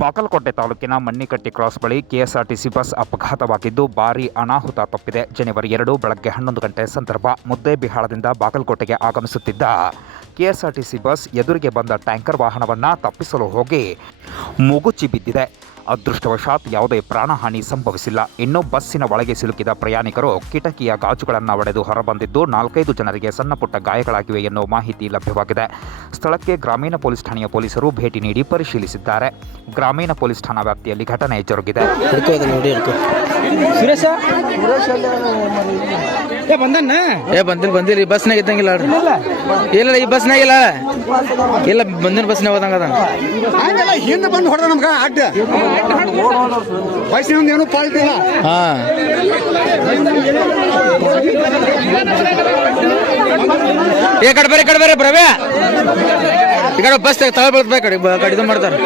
ಬಾಗಲಕೋಟೆ ತಾಲೂಕಿನ ಮಣ್ಣಿಕಟ್ಟಿ ಕ್ರಾಸ್ ಬಳಿ KSRTC bus ಅಪಘಾತವಾಗಿದ್ದು ಭಾರೀ ಅನಾಹುತ ತಪ್ಪಿದೆ. ಜನವರಿ ಎರಡು ಬೆಳಗ್ಗೆ ಹನ್ನೊಂದು ಗಂಟೆ ಸಂದರ್ಭ ಮುದ್ದೇಬಿಹಾಳದಿಂದ ಬಾಗಲಕೋಟೆಗೆ ಆಗಮಿಸುತ್ತಿದ್ದ ಕೆಎಸ್ಆರ್ಟಿಸಿ ಬಸ್ ಎದುರಿಗೆ ಬಂದ ಟ್ಯಾಂಕರ್ ವಾಹನವನ್ನು ತಪ್ಪಿಸಲು ಹೋಗಿ ಮುಗುಚಿ ಬಿದ್ದಿದೆ. ಅದೃಷ್ಟವಶಾತ್ ಯಾವುದೇ ಪ್ರಾಣಹಾನಿ ಸಂಭವಿಸಿಲ್ಲ. ಇನ್ನು ಬಸ್ಸಿನ ಒಳಗೆ ಸಿಲುಕಿದ ಪ್ರಯಾಣಿಕರು ಕಿಟಕಿಯ ಗಾಜುಗಳನ್ನು ಒಡೆದು ಹೊರಬಂದಿದ್ದು ನಾಲ್ಕೈದು ಜನರಿಗೆ ಸಣ್ಣಪುಟ್ಟ ಗಾಯಗಳಾಗಿವೆ ಎನ್ನುವ ಮಾಹಿತಿ ಲಭ್ಯವಾಗಿದೆ. ಸ್ಥಳಕ್ಕೆ ಗ್ರಾಮೀಣ ಪೊಲೀಸ್ ಠಾಣೆಯ ಪೊಲೀಸರು ಭೇಟಿ ನೀಡಿ ಪರಿಶೀಲಿಸಿದ್ದಾರೆ. ಗ್ರಾಮೀಣ ಪೊಲೀಸ್ ಠಾಣಾ ವ್ಯಾಪ್ತಿಯಲ್ಲಿ ಘಟನೆ ಜರುಗಿದೆ. ಸುರೇಶ? ಏ ಬಂದನ್ನ ಏ ಬಂದಿಲ್ಲ ಬಂದಿಲ್ಲ ಈ ಬಸ್ನಾಗ ಇದ್ದಂಗಿಲ್ಲ ಇಲ್ಲ. ಈ ಬಸ್ನಾಗ ಇಲ್ಲ ಇಲ್ಲ ಬಂದಿನ ಬಸ್ನಾಗ ಹೋದಂಗ ಅದ ಹಿಂದೆ ಬಂದು ಹೊಡೆದ ನಮ್ಗೆ ಅಡ್ಡ. ವಯಸ್ಸಿನಿಂದ ಏನು ಪಾಲ್ಟಿ ಇಲ್ಲ ಹಾ. ಏ ಕಡೆ ಬರ್ರಿ ಕಡೆ ಬರ್ರಿ ಬ್ರವ್ಯ ಈ ಕಡೆ ಬಸ್ ತಗೊಳ್ಬೇಕು ಕಡೆ ಕಡೆ ಇದು ಮಾಡ್ತಾರೆ.